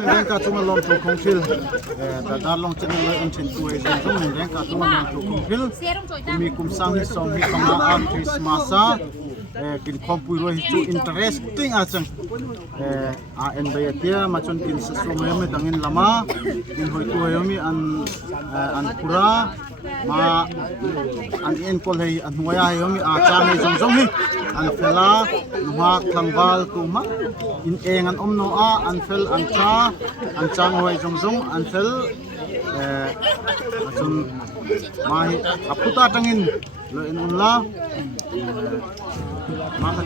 mình đang cả chúng lom thu không phil đã dar long chân lợi anh trên tuổi rồi chúng mình đang cả chúng lom thu không phil mi kum sang hi som hi kama am Christmas a kin khompui ro hi chu interesting a chang a en bayatia ma chon kin sa so me dangin lama kin hoi tu yomi an pura ma an en kol hei an huaya yomi a chang hei jong jong hi an fela ma thangwal tu ma in eng an omno a an fel an cha an chang hoi jong jong an fel chun ma hi aputa tangin lo en unla ma ka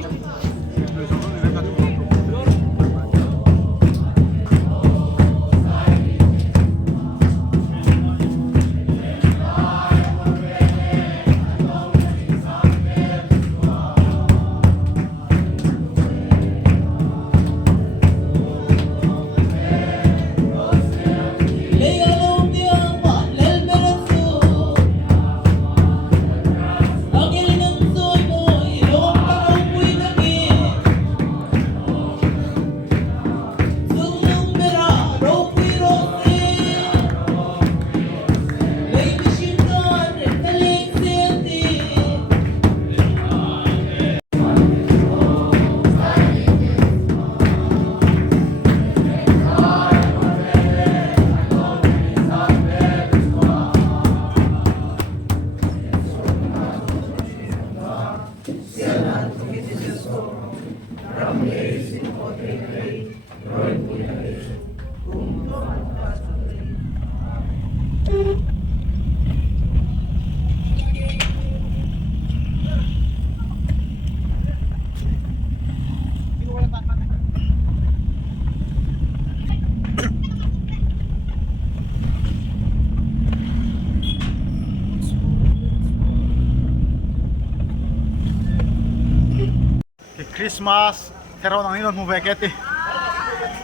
Christmas hero nang inon mo beketi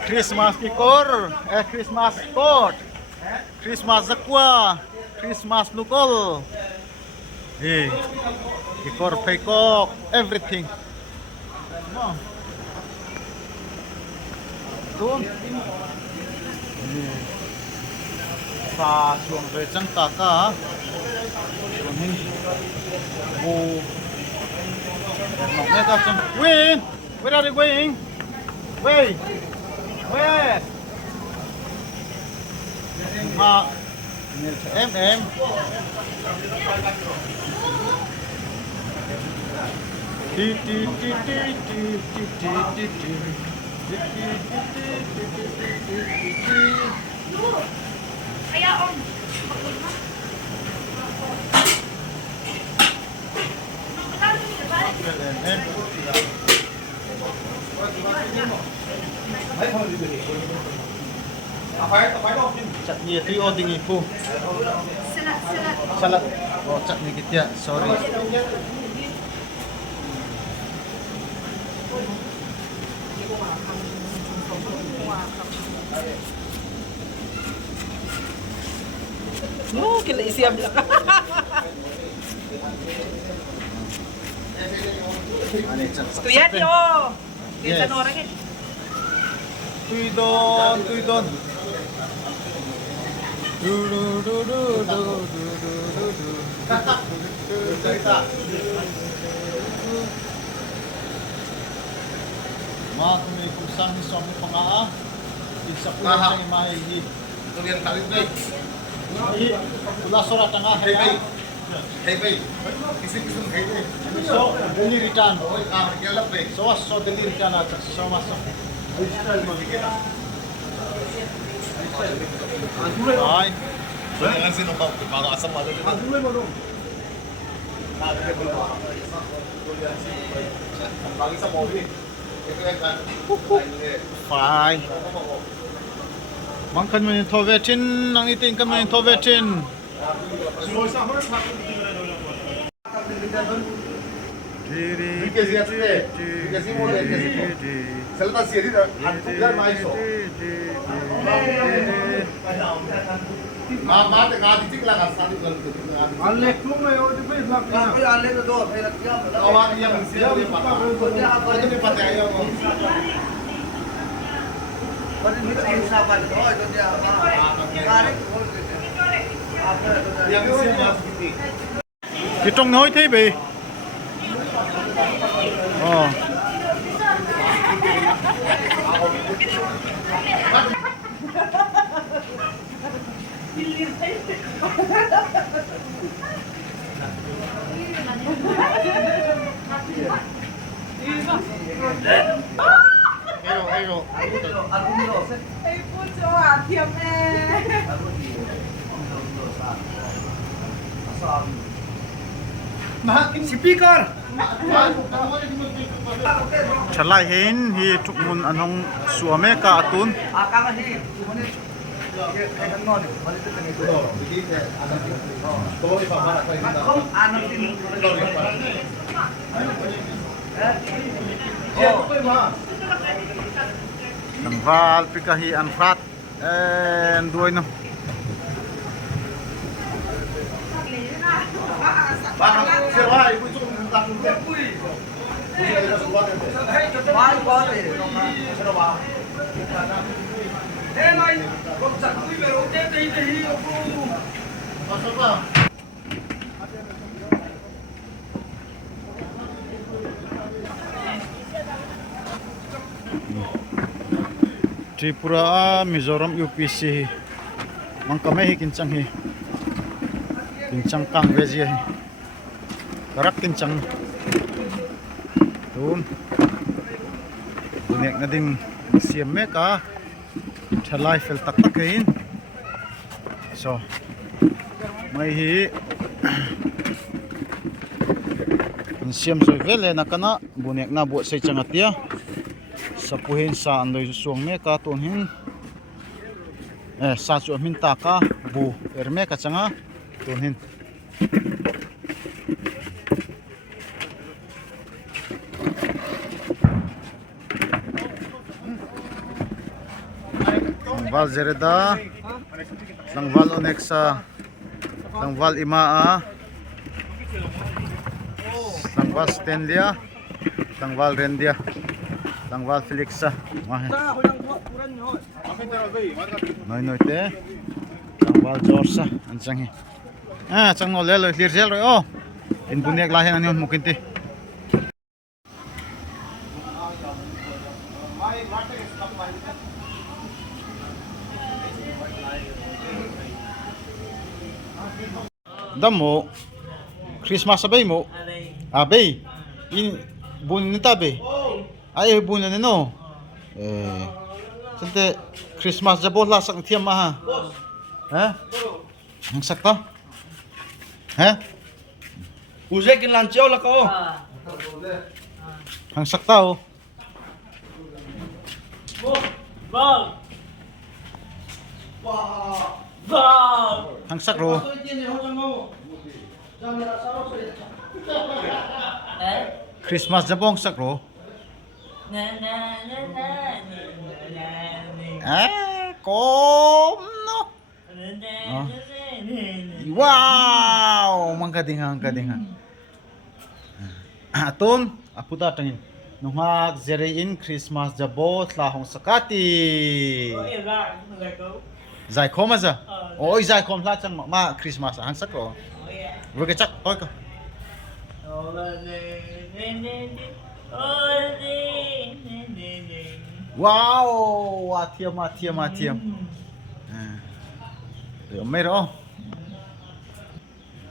Christmas ikor Christmas court Christmas zakwa Christmas lukol ikor peacock everything tuon sa suang rechang taka ini Win! Where are they going? Wait! Where? MM. Chutney trio dingi po. Salad. Oh, chutney gitu ya. Sorry. No, kila isiam lang. Kuyat yo. Kita orang kan. Tuidon. Ma kami kusang ni suami pangaa. Isa po sa imahe. Ito yung tawid na eh. Pula surat tengah hai. Highway. Isip-isip ng highway. So, dali return. Yalap eh. So dali return at so masuk. Ay. Jangan sih numpang baru asam ada di mana. Bagi sa mobil. Itu yang kan. Fine. Mangkan mo yung tovetin, nang itingkan mo yung tovetin. Dikasih aja deh. Dikasih mau deh, dikasih. Selesai sih ini biar main so. Mama tengah dicik lah kan satu kali tu. Alek lu may o di ba islak na. Tapi alih tu dua, saya lagi apa? Awak yang mesti dia patah. Itu dipakai ayam. Kitong nói thế bị. Hello. Ay, puso, tiam eh. Speaker. Chalai hin hi tukmun anong suame ka atun. Akangan di. Nang val pikahi an frat en duoy no. Tripura, Mizoram, UPC mangkame hi kincang hi kincang kang veji hi karak kincang tum nek na ding siam me ka thalai fel tak tak hin so mai hi siam soi vele na kana bunek na bo sei changatia sapuhin sa andoy suang me ka ton hin sa chu min ta ka bu erme ka changa ton hin val zereda langval onexa langval imaa langval stendia langval rendia langval Felixa noi te langval Jorsa anjang hi chang no lelo clear gel roi in bunek lahen anion mukinti damo Christmas abay mo abay in bun ni tabe ay bulan no sante Christmas jabo la sak thiam ma ha ang sakta ha Uje kin lan cheo la ko. ang sakta ang sakro Christmas jabo ang sakro kom no wow mangkadinga atun aputa tangin nungak zerein Christmas jabo tlahong sakati zai khom aza oi zai khom la chang ma Christmas ang sakro ruke chak toy ka wow atiam mai ro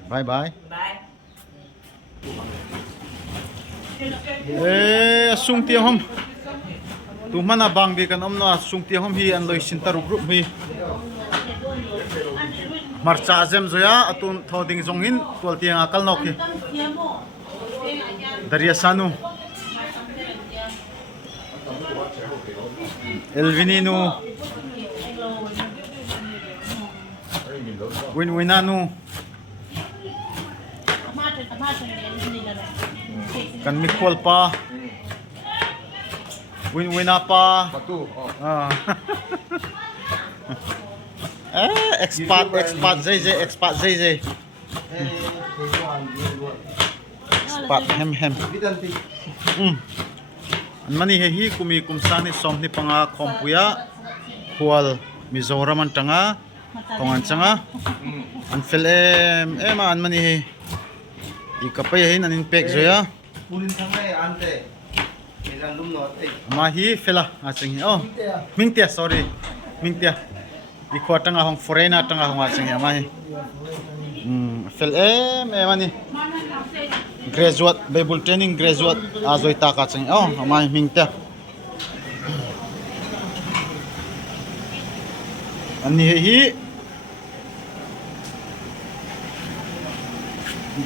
bye bye sung tiang hom tu mana bang bi kan omno sung tiang hom hi an loi sintaru group hi marcha azem zoya atun thoding jonghin tol tiang akal nok hi daria sanu Elvinino Winanu kan Mikol pa Winwina pa expat JJ expat hem mani he hi kumi kumsani som ni panga kompuya kual Mizoram an tanga tongan changa an fel an mani ikapai hin an inpek zoya Purin sampai ante. Medan lum not. mahi fela aching oh mingtia sorry mingtia ikwa tanga hong foreigner tanga hong aching mahi fel ani graduate bible training graduate azoi ta ka chang oh mahi mingtia ani hi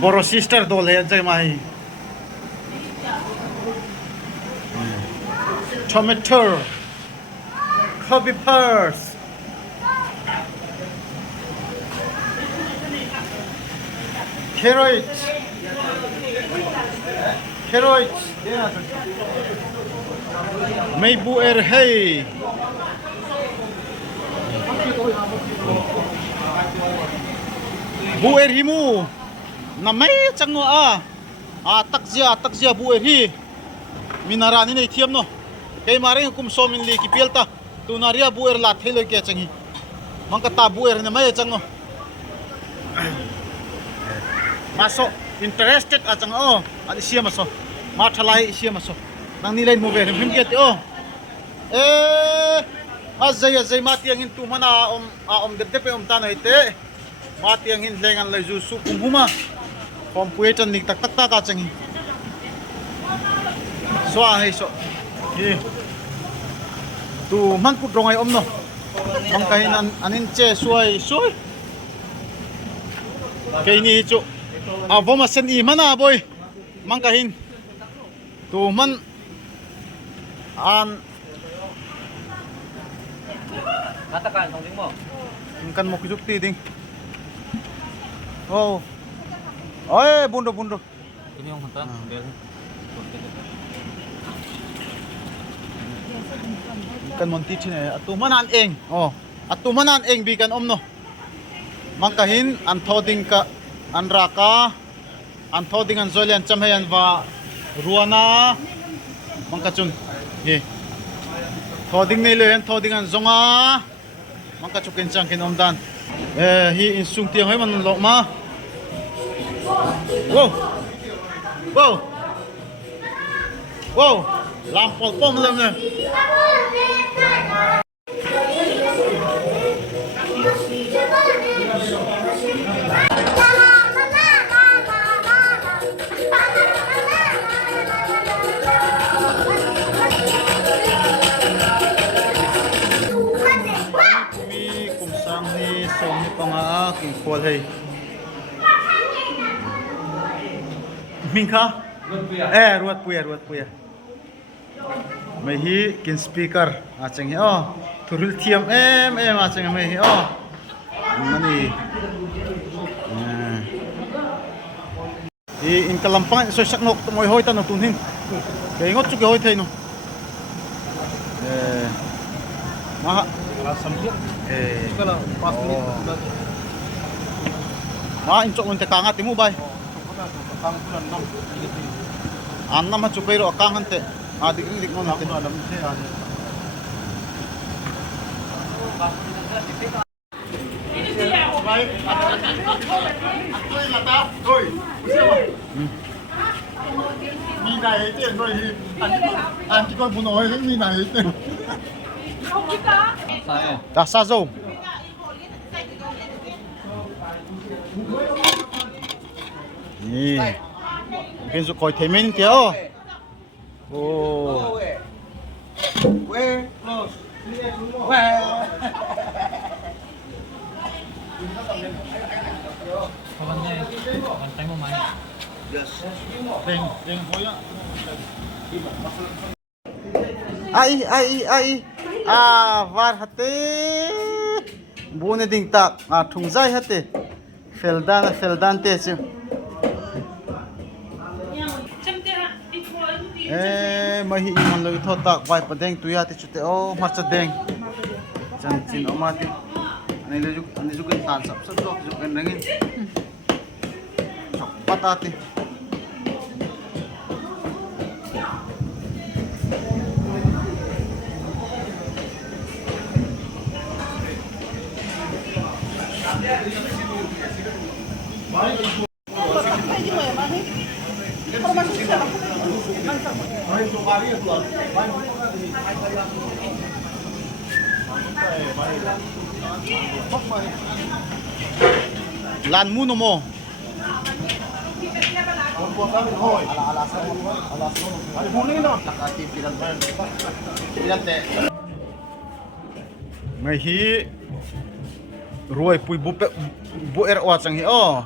boro sister dol he jai mahi tomato coffee pears carrot may buer hey buer himu na may chango takzia buer hi minarani nei thiam no kay maring kum somin li ki pelta tunaria buer la thelo ke changi mangkata buer na may chango maso interested achang ani sia maso ma thalai sia maso nang nilai mo ver him ke te azay matiang hin tu mana de pe ta noi te matiang hin lengan lai ju su kum huma computer nik tak ka changi so a he so tu man put rongai no mang kahinan anin che suai kay ni chu voma sen i mana boy mang kahin tu man an katakan tong mo kan mo kujukti ding oh oi bundo ini yung hanta kan monti chine atumanan eng atumanan eng bi kan omno mangkahin an thoding ka an raka an thoding an zolian chamhayan wa ruana mangkachun ye thoding nei len thoding an zonga mangkachukin changkin omdan hi insung tiang hoi man lo ma wow lampol pom lem ne king khol hei mingkha ruat puya mai hi kin speaker achang hi thuril thiam achang mai hi mani in kalampang so sak nok moi hoi ta no tun hin ke ngot chu ke hoi thai no ma Sampai. Kalau pas ma in chok mun te kanga timu bai an nama chukai ro kang han te dik mon te mi này tiền rồi thì ăn chỉ còn muốn nói đến mi này tiền ta sa zo ni ken su koi themen te Where close? bantay mo man deng boya ai var hate bune ding tak thungjai hate feldan te chu mahi imon loi tho tak vai padeng tuya ti chute marcha deng chan chin omati ani ju kan tan sap jok ju kan rangin chok patati Lan mo no mo. Ngay hi ruồi pui bu er wa chang hi o.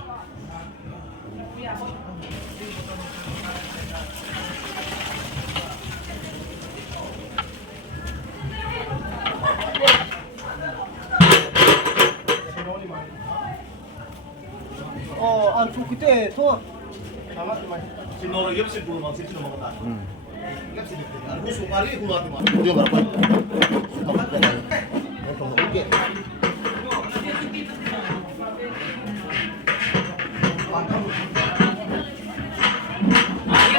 안 좋겠대. 더. Sinoro yep si puro mag sino mga ta. Yep si dito. Ang gusto kali ko natin ma. Dia berapa? Oke.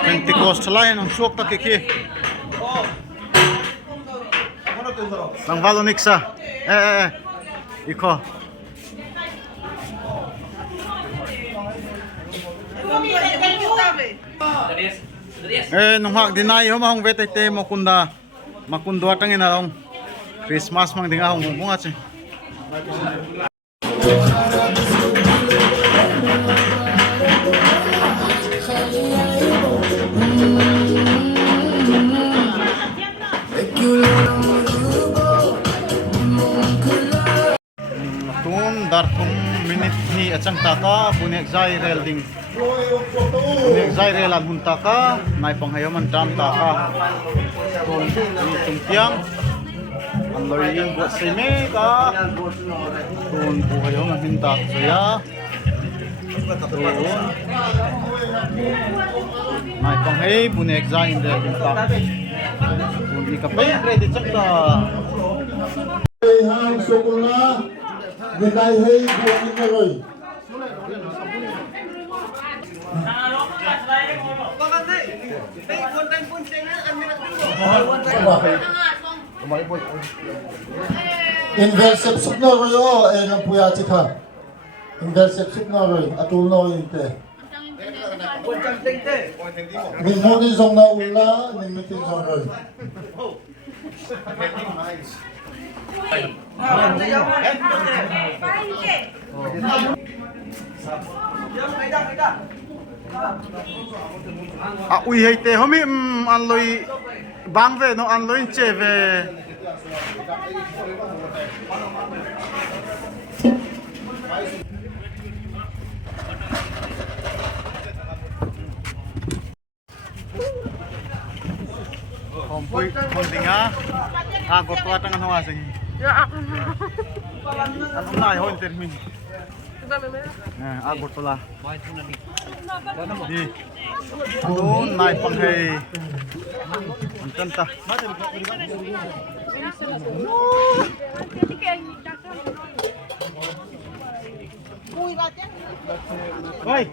Pentecost lain ang suok ta kiki. Lang valo niksa. Iko. Nung hak dinay ho mahong vetay te mo kunda makundo atang inarong Christmas mang dinga hong bunga si. Tun dartung minit ni atang taka punya Zairel ding. Punya Zairel albun taka nai panghayaman dam taka. Tun tumpiang anloy buat seme ka. Tun panghayaman minta saya. Tun nai panghay punya Zairel albun taka. Tun ikapay credit sakta. Hang sukuna nilai hei buat ini rồi. Inversep sukna rồi o, ang puya chika. Inversep sukna rồi, atul no inte. Min moni song na ula, min mitin song rồi. Ui hay te homi anloi bang ve no anloi che ve. Kompoi kondinga agor to atang ano asing. Ya ako. Ano na ho termin. Agor to la. Di. Doon nai panghay. Antan ta. Hoy.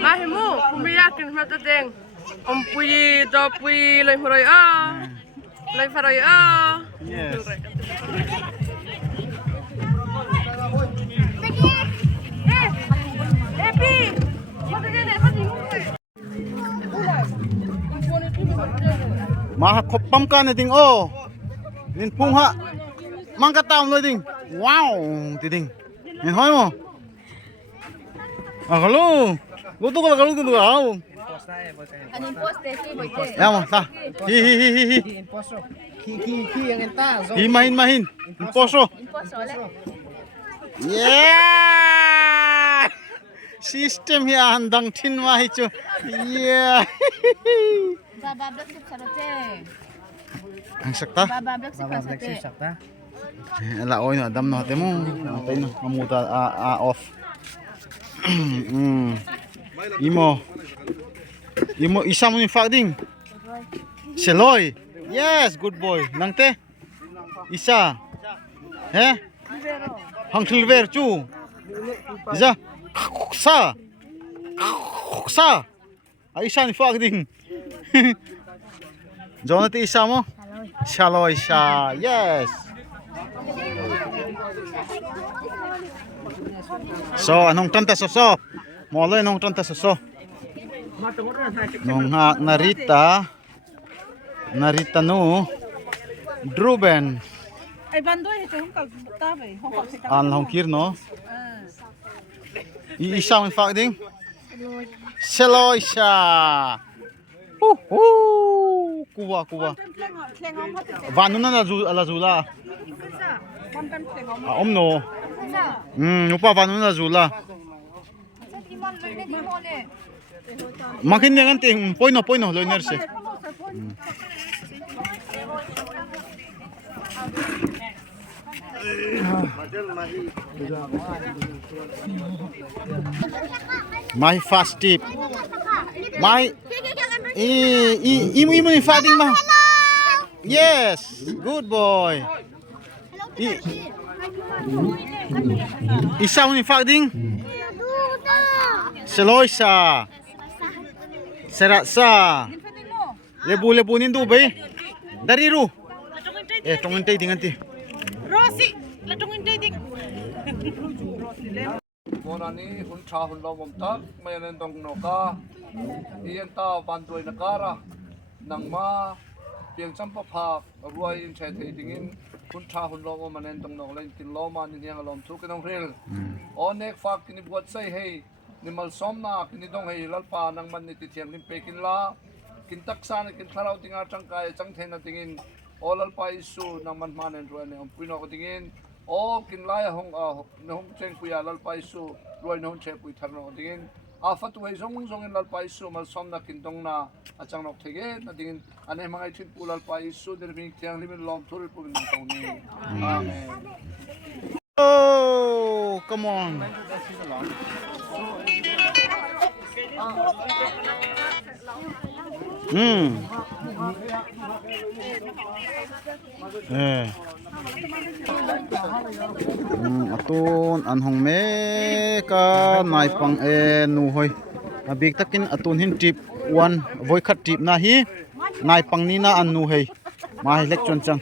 Mahi mo, kumiyakin sa tateng. Pui do pui lay faroy a. Lay faroy a. Yes. Maha kopam ka na ding o. Nin pungha. Mangka taon na ding. Wow, tiding. Nin hoy mo. Halo. Gusto ko lang gusto aw. Anin poste si boite. Yamo ta. Hi. Ki yang entah. Himahin. Imposo. Imposto le. Yeah! System hi handang tin ma hi chu. Yeah. Baba blok sip sarote. Ang sakta. Baba blok sip sarote. Ala oy no adam no hate mo. Atay no mamuta off. Imo isa mo ni fakding. Seloy. Yes, good boy. Nangte. Isa. He? Hang silver chu. Isa. Sa. Ay isa ni fakding. Jonathan isa mo. Shaloy siya. Yes. So, anong tanta so? Moloy anong tanta so? Nung narita no Druben. Ay bandoy ito yung kagtabe. An hong kir no. Isang fakding. Shaloy siya. Kuwa. Vanu na lazula. Omno. Upa vanu na lazula. Makin yang ting poino loiner se. My fast tip. My imu ni fading ma. Yes, good boy. Isa ni fading. Seloisa. Serasa. Lebu nindu bay. Dari ru. Tungin tay dingan ti. Rosi, latungin dating. Monani huncha hunlo momtak mayanen dong noka iyan ta bandoy nakara nang ma piang champa phak ruai in chai thei dingin huncha hunlo mo manen dong nok len kin lo ma ni yang lom thu kinong rel onek fak kini buat sai hei nimal somna kini dong hei lalpa nang man ni ti thiang lim pe kin la kin taksa kin tharau tinga changkai chang thena dingin olal pa isu nang man manen ruai ne puino ko dingin o kin lai hong hong cheng puya lal pai su roi non che pui thar no dingin a fatu hei zong in lal pai su mal som na kin dong na achang nok thege na dingin ane mangai thit pu lal pai su der mi tiang limin lom thul pu bin tong ni amen. Oh, come on. Atun anhong me ka nai pang nu hoi abik takin atun hin tip 1 voi khat tip na hi nai pang ni na an nu hei ma hi lek chon chang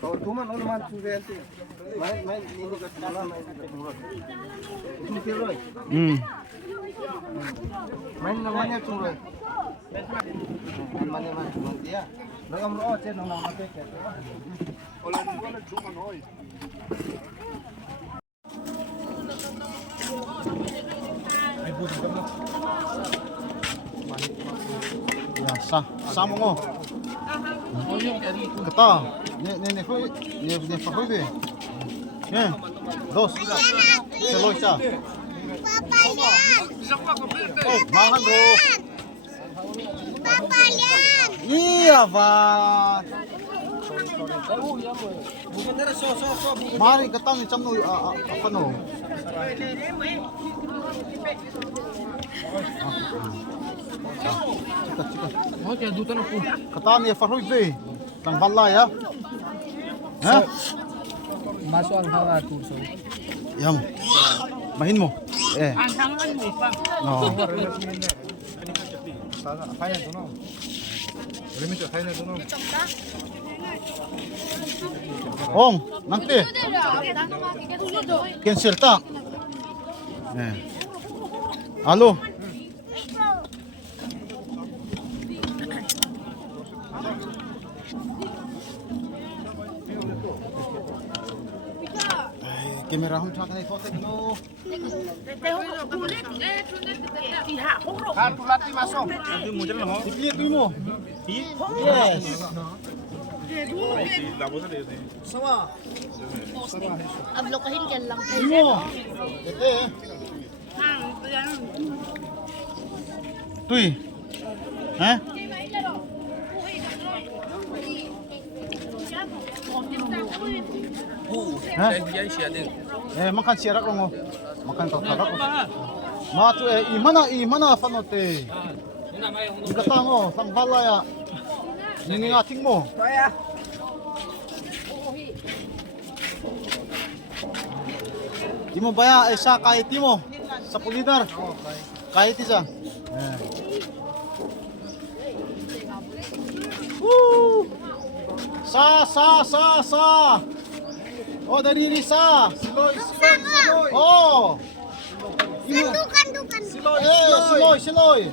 Kau cuma non man sudah tu. Main ini kat dalam main kat mulut. Ini kira. Main namanya cuma. Mana cuma dia. Lagam roh cek nong nama pek. Oleh cuma noi. Ya sa mo ngo. Kata, ne fa hoi be. Dos. Seloisa. Oh, makan bro. Iya, va. Mari kata ni camno apa no? Kata ni fa hoi be. Tang balla ya. Ha? Masuk ang hawa tu so. Yam. Mahin mo. Ang hangan mo pa. No. Final tu no. Limit final tu no. Ong, nanti. Cancel ta. Halo. Kamera hom thak nei fotek no. Kan tulati masuk. Diklihat tu mo. Yes. Ablokahin yan lang. Mo. Ete. Tui. Ha? Makan siarak lo makan kakak. Ma tu imana fanote. Kata mo sang bala ya. Ini ngating mo. Imo baya isa kahit mo sa pulidar. Kahit isa. Woo! Sa. Oh, dari sa. Siloy. Oh. Dukan. Siloy.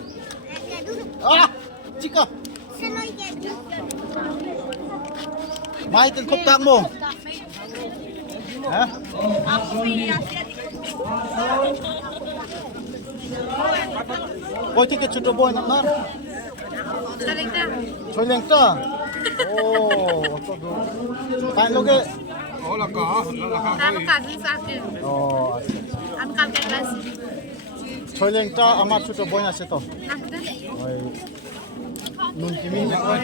Ah, chika. Maitin koptak mo. Ha? Boy tiket sudah boy nak. Choleng ta. Oh, kain loge. Oh. Choleng ta amat sudah boy nasi to. Oi. Nun kimi boy.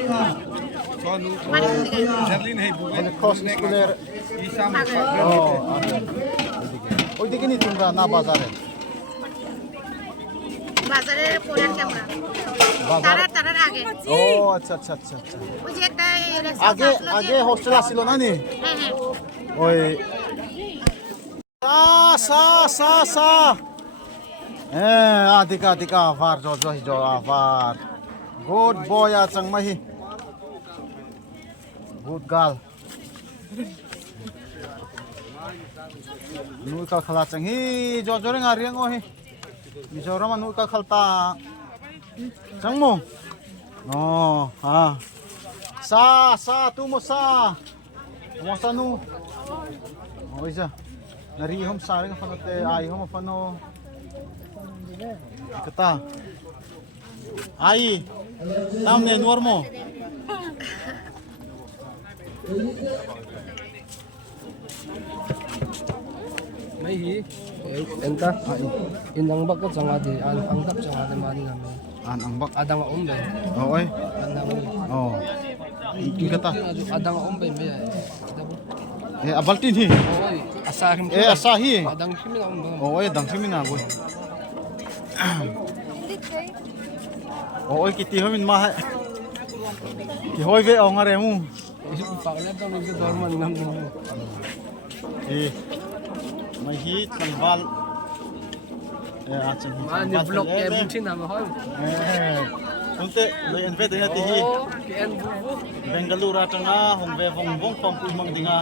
Ini cross skuler. Oh. Oh, di kini tinggal na bazar. বাজারে পড়ার ক্যামেরা তারা আগে ও আচ্ছা ওই যে একটা আগে হোস্টেল আসছিল না নি হ্যাঁ ওই সা adika var jo var good boy a changmahi good girl nu ka khala changhi jo reng a riang o hi Mizoram anu ka khalta changmo oh ha sa tu mo sa nu oisa nari hom saring fanote ai hom fano kata ai tamne normo Mai hi enta inang bak ko changa di an angkap changa de mani na me an angbak adang ombe oi andang oh iki kata adang ombe me abaltin hi oi asahim asahi adang kimi na ombe oi dang simi na boy oi kiti homin ma ki hoi ve ong are mu isi pakla ta me dorman nam nam mai hi tlangbal achang mani vlog ke butin na hoi unte lo enve de ti hi ken bu Bengaluru atanga hongve vongbong pampui mangdinga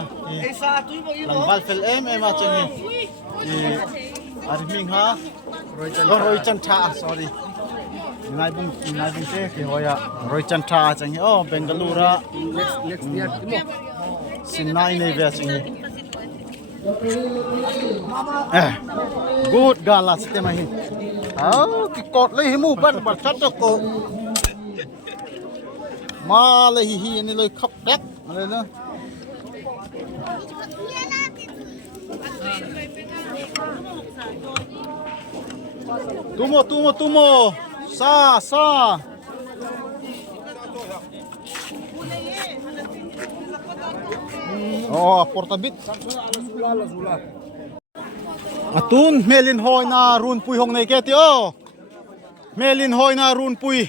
tlangbal fel achang hi arming ha Roy Chan Tha sorry nai bung te ke hoya Roy Chan Tha achang hi oh Bengaluru next year timo sinai nei ve achang hi good gala sistema hi ki kot le himu ban bar chat ko ma le hi ni le khap dak le na tumo sa oh portabit atun melin hoy na run pui hong nei ke ti o melin hoy na run pui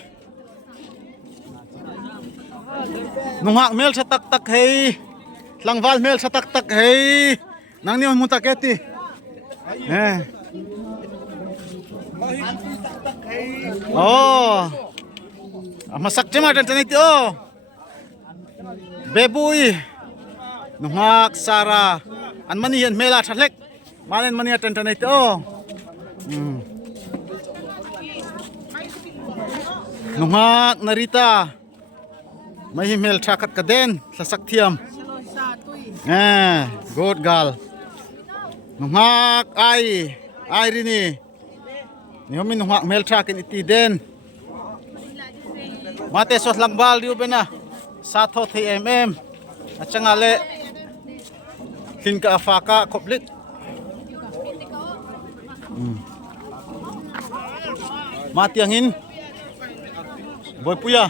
nungak mel sa tak hei langwal mel sa tak hei nang ni mun tak ke ti oh masak jema dan tani ti o bebui nungak sara an mani hen mela thalek manen mani atan tanai to nungak narita mai mel thakat kaden sasak thiam good girl nungak ai rini ni homin nungak mel thakin iti den mate sos langbal diu bena satho thi achangale hinka afaka koplit mati angin boy puya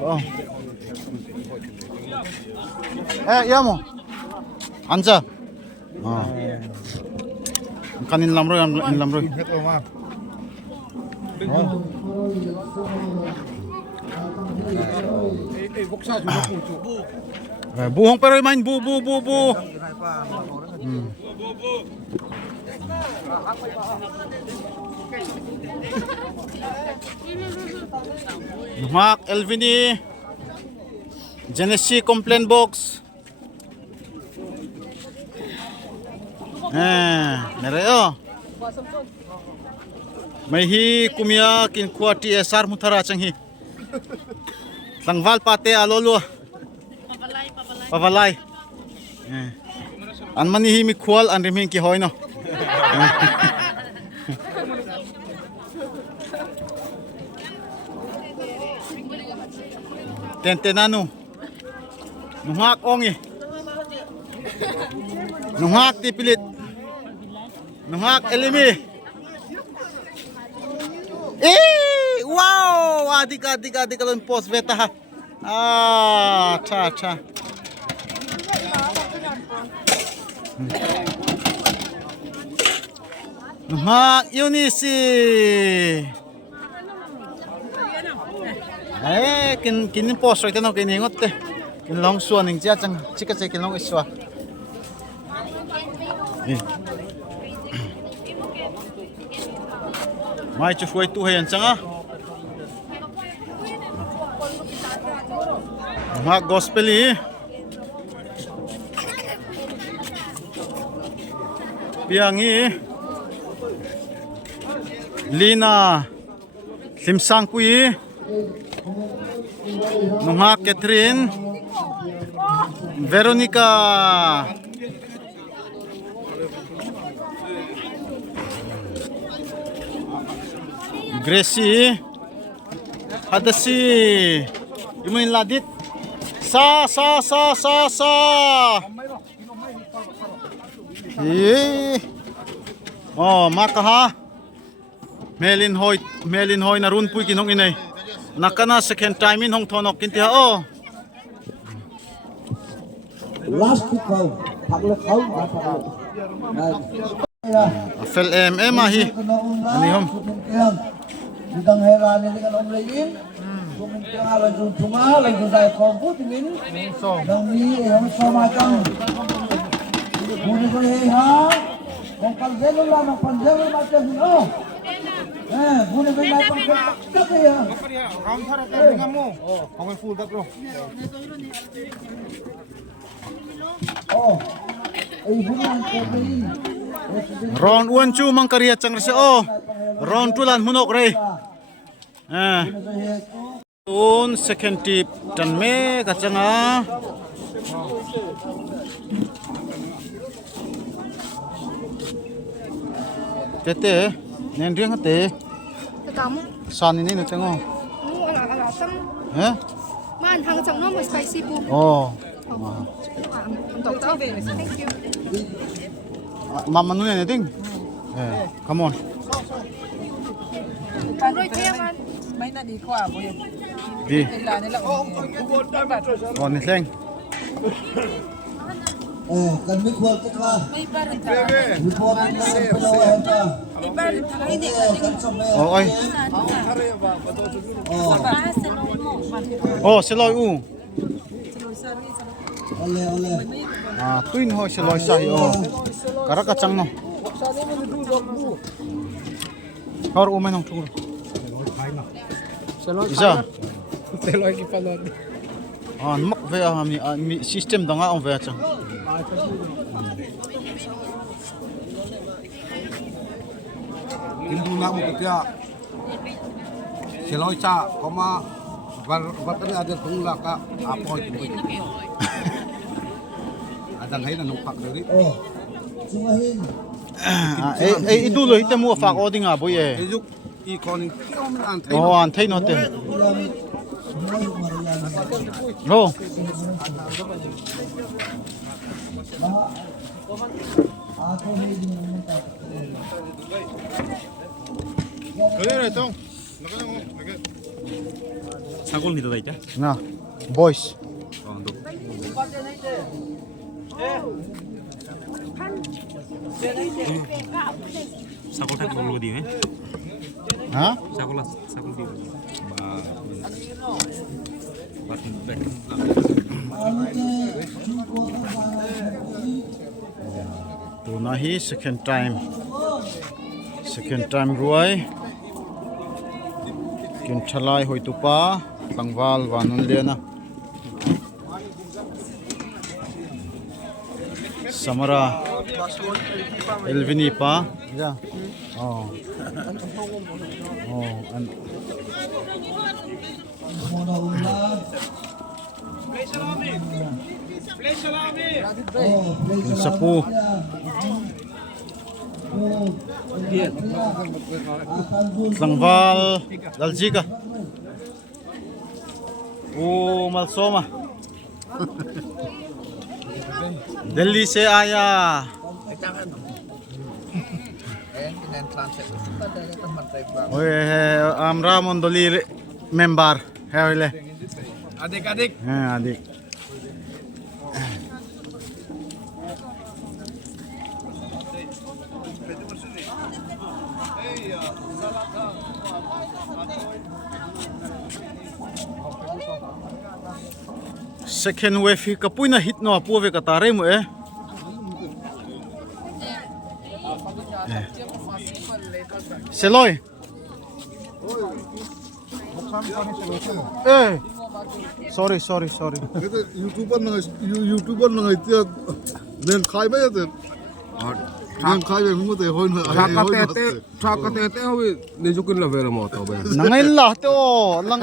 ko yamo anja kanin lamro boksa ju Buhong pero main bu. Nuhak Elvini Genesis complaint box. Nereo. May hi kumya kin kuati esar muthara changhi. Tangval pate alolo. Pavalai. An mani hi mi khwal an rimhin ki hoino. Tentenanu. Nuhak ongi. Nuhak tipilit. Nuhak elimi. Wow, adik kalon post beta ha. Cha. Nuhak Yunisi. Kin post right now kin ingot te. Kin long suan ning chia chang chika che kin long iswa. Mai chu foi tu hen changa. Ma gospeli. Piangi. Lina Limsang kui. Nuha Catherine. Veronica. Gracie. Hadasi. Imuin ladit. Sa. Oh, makaha. Melin hoy na run pui kinong inay. Nakana second time in hong tonok kintiha oh. Last to go. Fel ahi. Ani hom. Bidang herani dengan om lain. Kumintiang ala juntunga lagi dai kompu tingin. Dang ni yang sama kang. Buni ko ha. Kung kalzelo la ng panjero macam no. Buni ko na pang kaya. Round thara ka mo. Kung full da bro. Oh. Ay buni ang kaya. Round 1 2 mang karya chang rese oh. Round 2 lan munok re. Un second tip tan me kachanga. Tete nen riang te. Kamu. San ini nu tengo. Ala tang. Man hang chang no mo spicy po. Oh. Untuk tahu. Thank you. Mama nu ne ding. Come on. Roy kaya man. May na di ko abo yun. Di. Nila Oh ni leng. Kan mi kuat ka. may barin ta. Report ang palawan ka. May barin ta hindi Oh oi. Oh seloy u. Ole. Tuin ho seloy sai oh. Kara kacang no. Har u menong tur. Isa. Seloy ki palon. Mak ve mi system danga on ve chang. Hindu nak mo kaya Seloy sa koma bateri ada tungla ka apoy tumoy. Adang hay na nung pak dari. Oh. Sumahin. Idulo hite mo fa ko dinga boy eh. Ijuk ikoning antay. Oh antay no te. Oh. Ako hindi naman ta. 사골 니도 다 있다. Na. Boys. 사골 다 돌로 디네. Ha? 사골 디. Tunahi second time ruai kin thalai hoi tu pa tangwal wanun lena samara elvini pa ja oh an sapu tangwal daljika malsoma Delhi se aya Oye amra mondoli member hele adik second wave kapui na hit no apu ve katare mo seloi sorry YouTuber na ngai tia nen khai ba yate nen khai ba mu te hoi na Chakatete hawi nejukin la vera mo to ba. nangai la to lang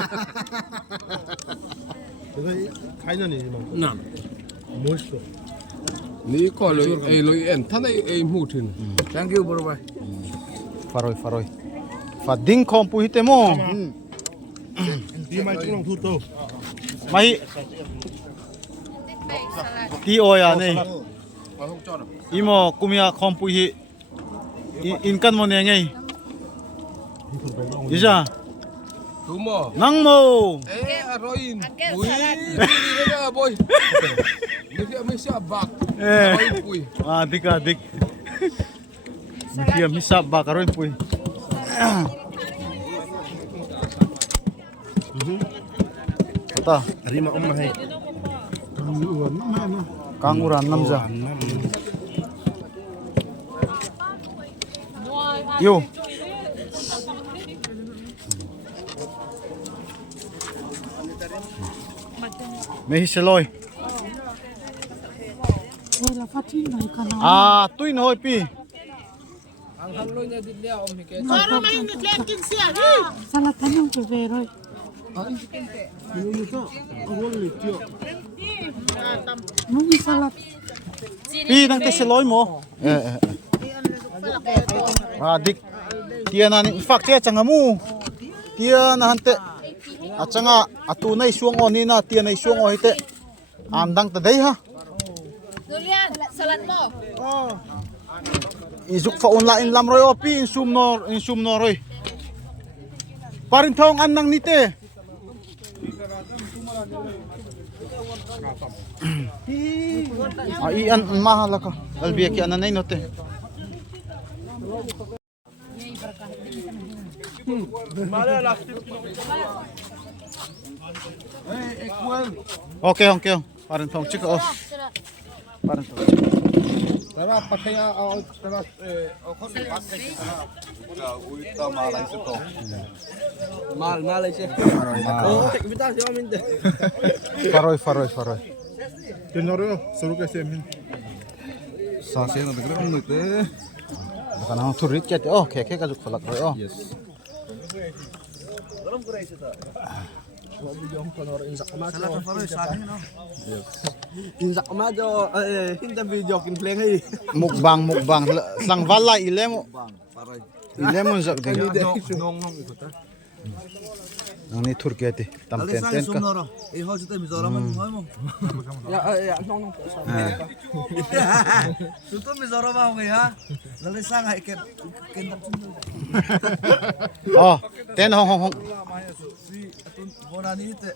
Ni ko lo en thana ei mutin. Thank you bro bye. faroi fa ding khom pu hite mo mai ti oya nei imo kumia khom pu hi in kan mo ne ngai isa Tumo. nang mo Aroin. Ui. Ni boy. Ni siya bak. Pui. adik dia misap ba karon pui Kata Rima ummahe. kanguran namja yo mehi seloi tuin hoi pi Salah tanong ke Veroy. Nung salat. pi nang te seloi mo dik tia na in fact tia changamu tia na hante achanga atu nai suang oni na tia nai suang o hite amdang ta dei ha Julian, salat mo. izuk fa online lam roy opi in sum no roy parin thong an nang nite ai an mahala ka albiya ki ananay note okay parin thong chika os parin thong Tara pathaya tara khon bat ke uita malai se to Mal ai se. Tek bita se amin de. faroi tenoro suru ke se min sa se na degre no te kana thurit ke ke ka ju kholak roi yes Insak majo hinda video kin pleng hai. mukbang sang wala ilemo ilemo zak de Nong ikota. nang ni thur ke ti tam ten ka Ei ho te mizora man noi mo. Ya nong. Tu to mizora ma ho ha. Lale sang hai ke oh ten hong bonani te.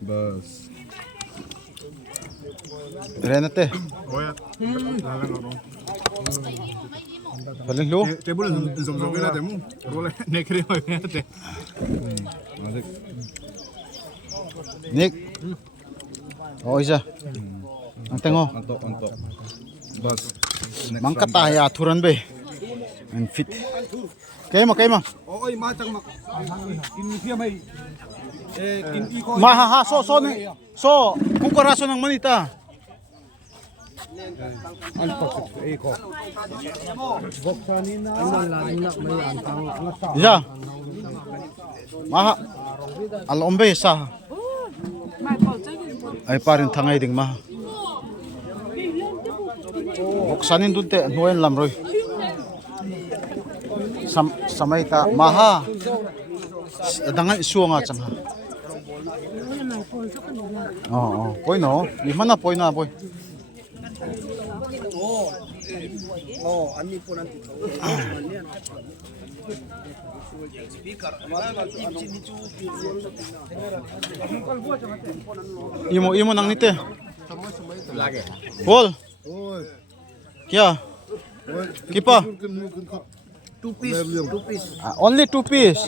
bas renate oya Paling lu. Table zoom kira temu. Boleh nekri hoy te. Nick. Oh isa. Ang tengo. Anto. Bas. Mangkat tayo aturan be. And fit. Kaya mo. Okay, matang mak. Kinipia may kiniko. Mahaha so kukuraso ng manita. Ya. Maha. Alombe sa. Ay parin tangay ding maha. Buksanin dun te nuwen lamroy. Samay ta maha. Dangan isuwa nga chang ha. Oo. Poy no. Lima na poy na poy. Imo nang nite. Paul. Kya? Kipa? Two piece. Only 2 piece.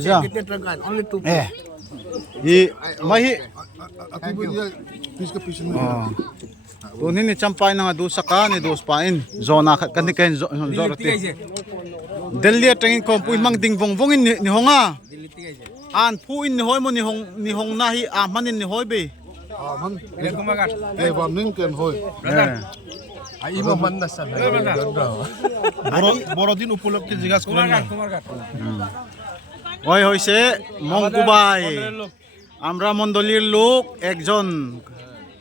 Yeah. Only two Mahi. Ati mo dia piece ka piece mo. Tunin ni champay na nga dosa ka ni dos pain. Zona kanti kain zorati. Delia tengin kompuin mang ding vongvongin ni honga. An puin ni hoy mo ni hong nahi amanin ni hoy be. Man. Warning ken hoy. Ay mo man na sa. Borodin upulok ke jigas kuran. ওই হইছে মঙ্কুবাই আমরা মণ্ডলীর লোক একজন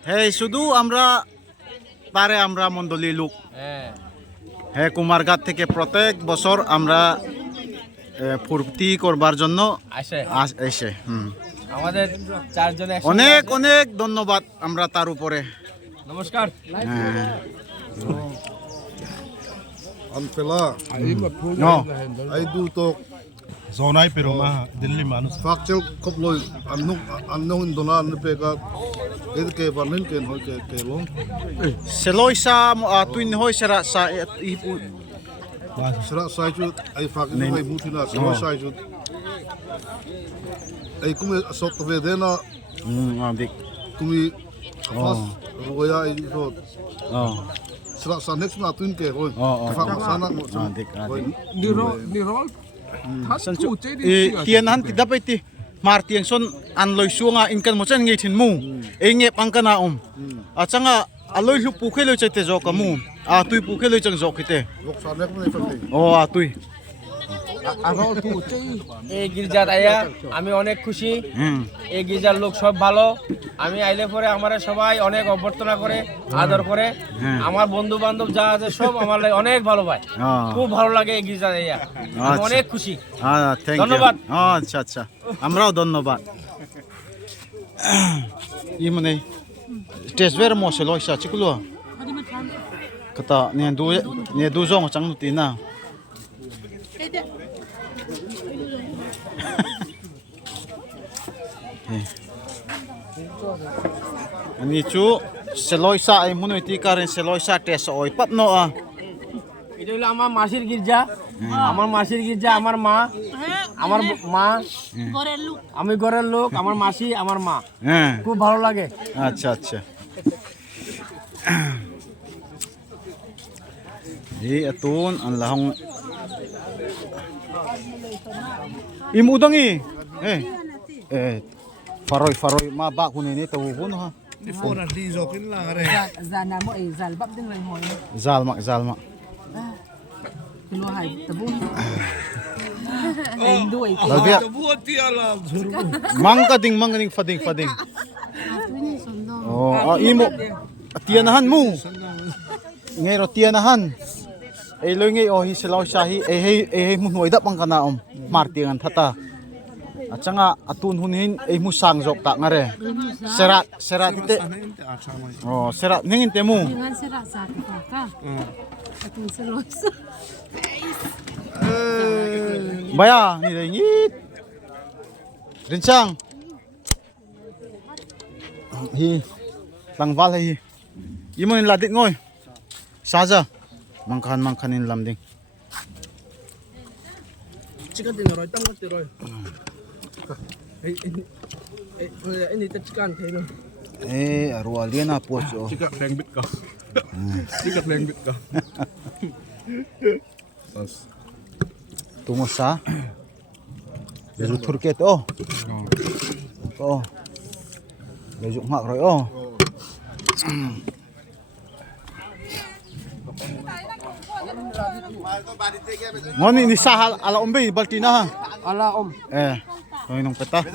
হে শুধু আমরা তারে আমরা মণ্ডলীর লোক হে কুমারঘাট থেকে প্রত্যেক বছর আমরা ফুর্তি করবার জন্য আসে আমাদের চারজনে অনেক অনেক ধন্যবাদ আমরা তার উপরে নমস্কার Anpela. No. Ay du to zonai pero ma Delhi manus. Factual koploy annong indona ne ka ke warning ken hoy ke long. Seloy sa tuin hoy sera sa ipu Sira sai chu ay fak ni hoy mutina sira sai chu. Ay kum asot to vedena adik kumi afas roya ay so. oh Sira sa next na tuin ke hoy. Fak sana mo. adik Ni roll. sanchu tian han ti dapat ti martiang son anloy suanga inkan mo chan ngeitin mu enge pangkana a changa aloy lu pukhe loy chaite jo kamu a tui pukhe loy chang jo kite Wok sa next na ifante. o a tui এই গির্জাত আইয়া আমি অনেক খুশি এই গির্জার লোক সব ভালো আমি আইলে পরে আমার সবাই অনেক অভ্যর্থনা করে আদর করে আমার বন্ধু বান্ধব যা আছে সব আমার লাগে অনেক ভালো পায় খুব ভালো লাগে এই গির্জাত আইয়া আমি অনেক খুশি থ্যাংক ইউ ধন্যবাদ। আচ্ছা আচ্ছা আমরাও ধন্যবাদ ই মানে টেসবের মোসে লইসা চিকুলো kata ne du zong chang nu ti na ani chu seloi sa ai munoi ti karen seloi sa tes oi pap no a এটা হলো আমার মাসির গির্জা আমার মাসির গির্জা আমার মা আমি ঘরের লোক আমার মাসি আমার মা হ্যাঁ খুব ভালো লাগে আচ্ছা আচ্ছা এই atun ang lahong imudangi faroy ma ba kunin ni tawhun ha Fora di zokin lang are. Zana mo zalbab din lang mo. zalma Kilo hay tabun. Ay duay. lagya mangkading fading oh imo tianahan mo ngero tianahan ay loy ngay oh hisilaw shahi ay mo noida pang kanaom martingan thata at sanga atun hunin ay mo sangjok ta ngare serat ite oh serat ningin temo Dengan serak sa ka. Atun selos. baya ni ngit rinsang hi langwal hi Imon ladit ngoy. Saja. Mangkanin lamding. Chicken dinner, tang dinner. Ini chicken kayo. Aru alien apa so? Cika lengbit ka. Cika lengbit ka. Tunggu sa. Bezu Turket oh. Oh. Bezu mak roy oh. Ngoni ni sahal ala ombe baltina ha. Ala Koy nong peta.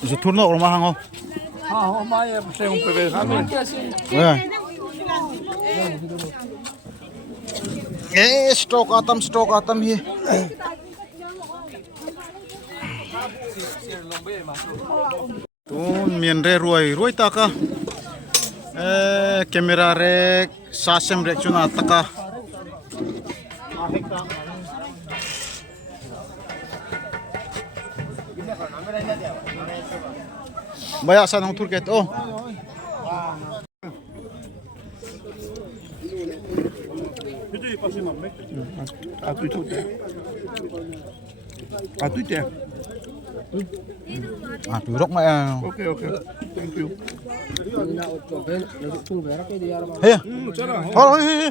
Bezu turno or mahango. Maya saya umpere kami. Stroke atam hi. Tun mienre ruai taka. Kamera rek sasem rek chuna taka. Baya sa nang turket oh. Turok ma. Okay. Thank you. Hey. Hey.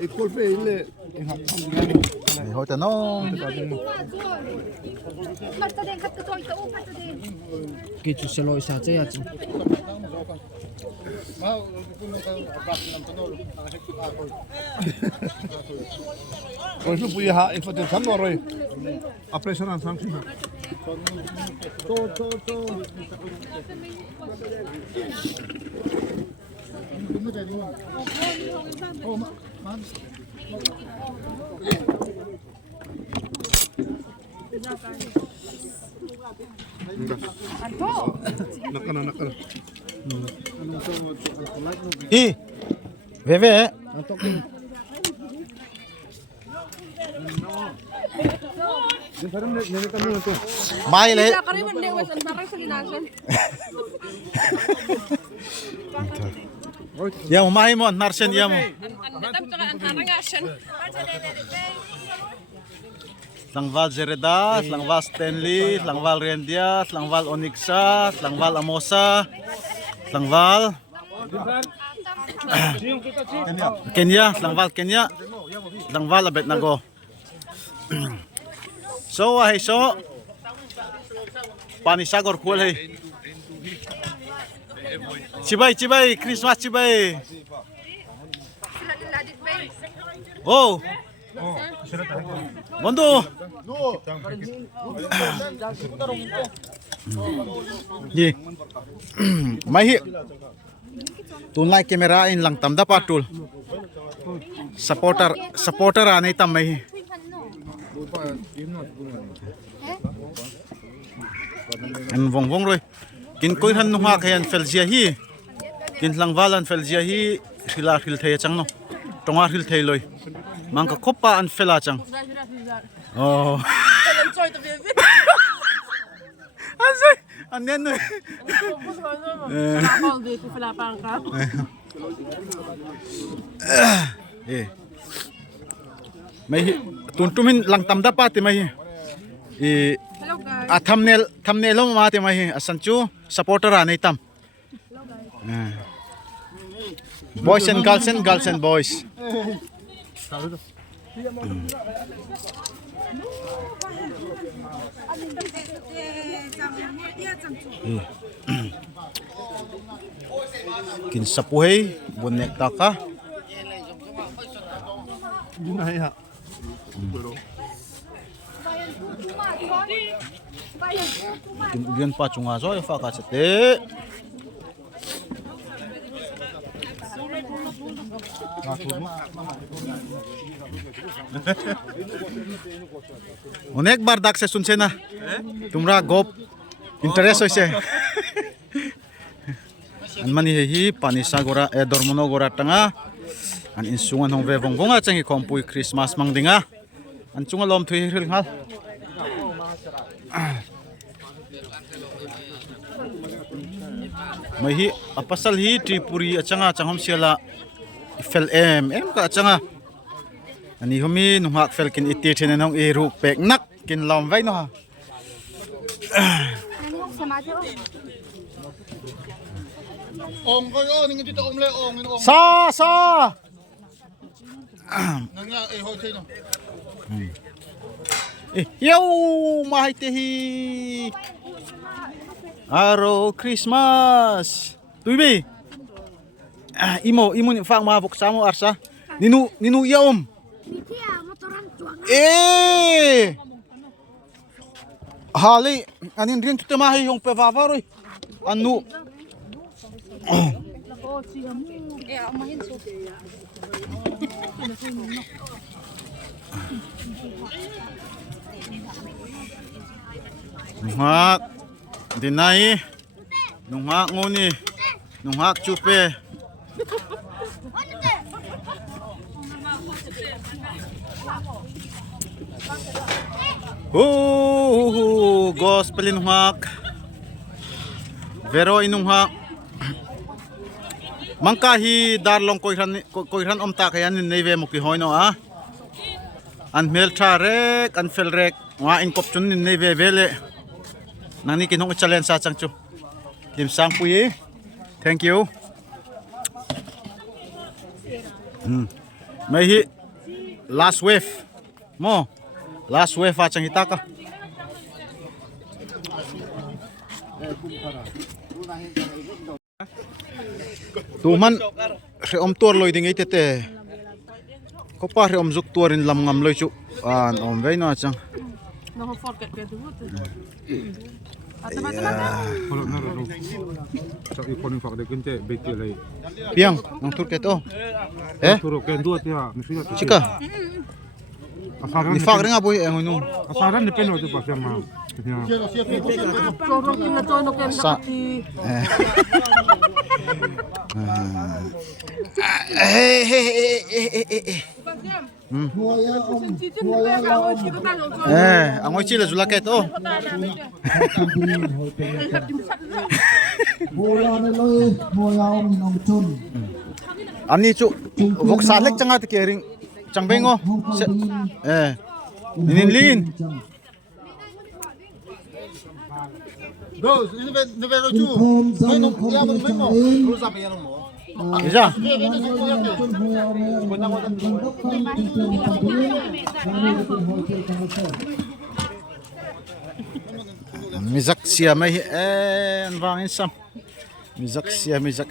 Ikol pe ile. Hoy tanong. Kichu selo isa ya. Kau itu punya hak info sama Roy. Apresianan sanksi. Nakana. Veve. Mai le. Kariban din was antara sa linasan. Ya mo mai mo narsen ya mo. Andam ka antara ngasan. Langval Zeredas, Langval Stanley, Langval Rendia, Langval Onyxa, Langval Amosa, Langval Kenya, Langval Kenya, Langval Abednego. So ay so panisagor kuel hey. Cibay, Christmas cibay. Oh. Bondo. Ye. Mahi. Tunai kamerain lang tamda patul. Supporter anay tamay. An vong roy. Kin koy han nung kayan felzia hi. Kin langvalan felzia hi hilar hil thaya chang no. Tongar hil thay loy. Mangka kopa an fela chang. Oh. Asay, anen no. Nakakal dito pala pang ka. May tuntumin lang tamda pati may Hello guys. thumbnail mo mati may asanchu supporter anay tam. Boys and boys. Kinsapuhay bonek taka. Kemudian pacunga so ya fakasete. Onek bardak se sunse na. Tumra gop interest hoise. An mani hi panisa gora dormono gora tanga. An insungan hong vevonggonga changi kompui Christmas mangdinga. An chunga lom thui hil ngal. Mai hi apasal hi Tripuri achanga changhom siala fel em ka achanga ani homi nuhak fel kin iti thena nong e ru pek nak kin lam vai no ha ong ko yo ning dito om le ong in ong sa nang ya e ho thei no yo mahai te hi Aro Christmas tuibi imo ni fang ma bok samo arsa ninu ya om hali anin rin tu mahi yung pevavaroy anu Nuhak dinai nuhak ngoni nuhak chupe gospelin nuhak vero inuhak mangkahi darlong koiran om ta kayan neve muki hoino a an mel tharek an felrek wa in kop chun neve vele nani kinong challenge sa changchu lim sang puyi thank you mai hi last wave mo last wave a chang hitaka tuman re om tur loi ding itete ko pa re om juk turin lam ngam loi chu an om vei no chang no forget ke tu piang nong tur keto chika ni fak renga boy engonu asaran ni peno tu pa sama Sorong kina to no ken sa angoi chile zula keto ani chu vok salek changa te kering changbengo ninlin Bro, ini vero tu. Noi non abbiamo nemmeno. Lo sappiamo mo. Isa mizak sia mai en wangin sam mizak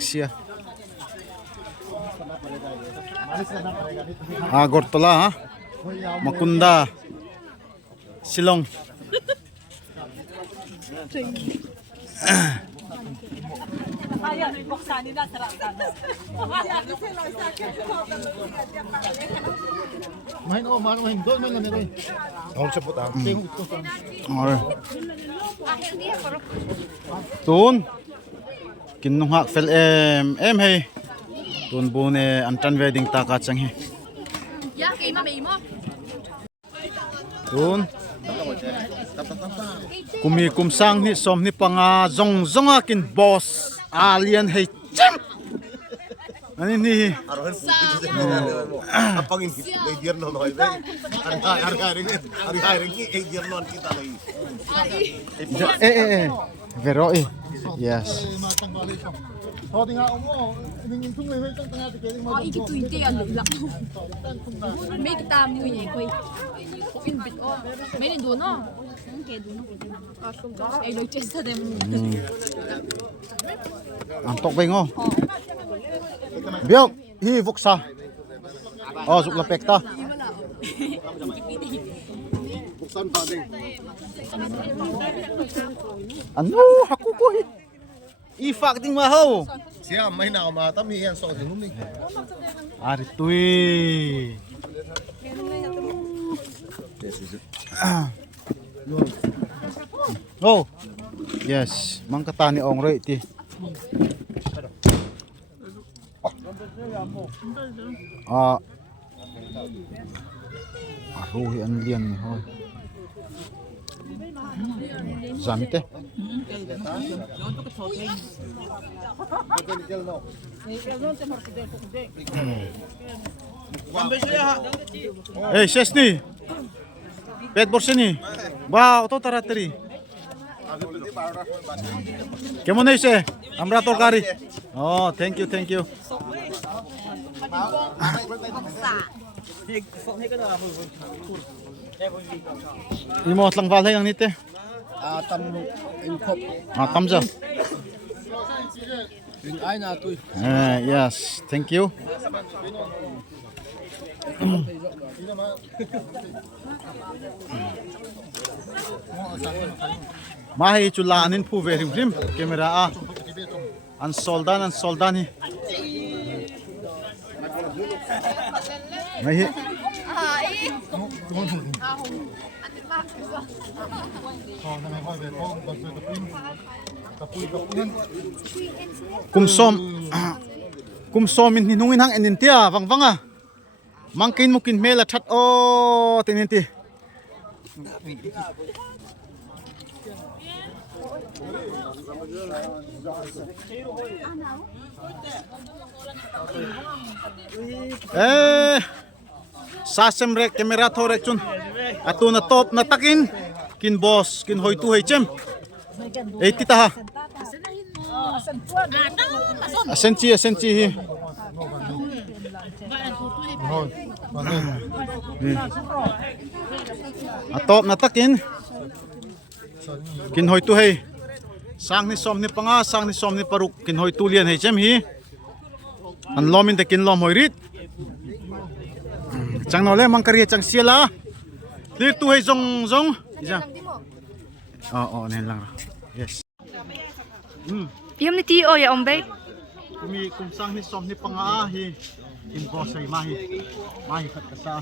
sia Agortola ha Makunda Silong Main doon man na rin. Ako sa puta. Tun kinung hak fel em hey tun bune antan wedding ta ka chang he tun kumi kumsang ni som ni panga zong akin boss alien hey cham ani ni Arohan apang ini dia non hoy be. Hari ini dia non kita lagi. vero yes Oh, tinggal mo. Ning tung le tang tang ate kering mo. Iki tu inte ya lu la. Make ta mu ye koi. In bit o. Meni do no. Ke do no. Ai lo chesta dem. antok bengo biok hi voksa oh zuk lapek ta Buksan pa ding. anu haku ko ifak ding maho Siya may na mata mi yan so dumi. ari tui oh yes mangkatani ong roi ti aruhi an lian ni hoy Zamite. Eh, Sesni. Pet borsini. Ba, auto taratari. কেমন হয়েছে আমরা তরকারি thank you Imot lang valay ang nite. Kamza. Yes, thank you. Mahi chulaanin po very grim camera an soldan hi. Mahi kumsom min hinungin hang enintia wangwanga mangkin mukin mela that o tininti sasem rek kamera thorek chun atuna top na takin kin boss kin hoitu hechem tita ha asenchi hi atop na takin kin hoitu hei sang ni som ni panga sang ni som ni paruk kin hoitu lian hechem hi an lomin te kin lom hoirit chang nole mang kari chang siala lir tu hei zong isa nen lang yes Yum ni ti o ya ombe. Kumi kumsang ni som ni panga hi in boss ay mahi khat kasa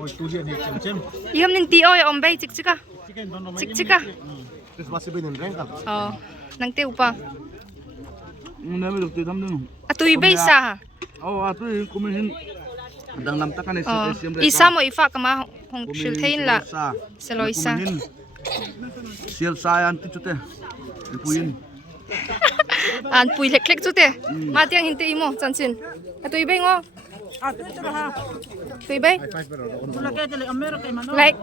oi tulian hi chem Yum ni ti o ya ombe chika. chicken dono mai Chika. this was been in rank Nang te upa. Muna mi lukti tam dun. Atui be sa ha. Atu kumin dang nam takan Isa mo ifa kama hong shil thein la. Seloisa. Sial sayan ti chute. Ipuin. An pui lek lek chute. Ma tiang hinte imo chanchin. Atui be ngo. Tui be. Like.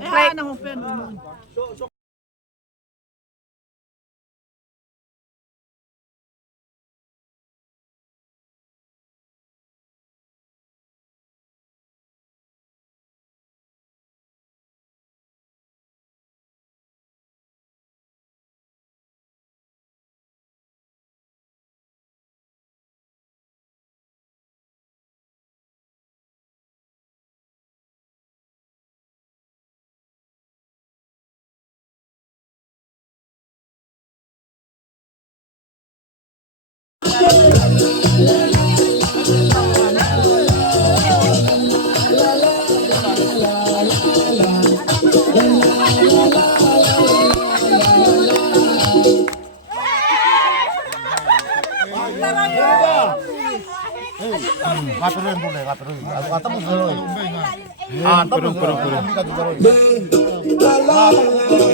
Ngaturin boleh, ngaturin. Kata mo. Kurang.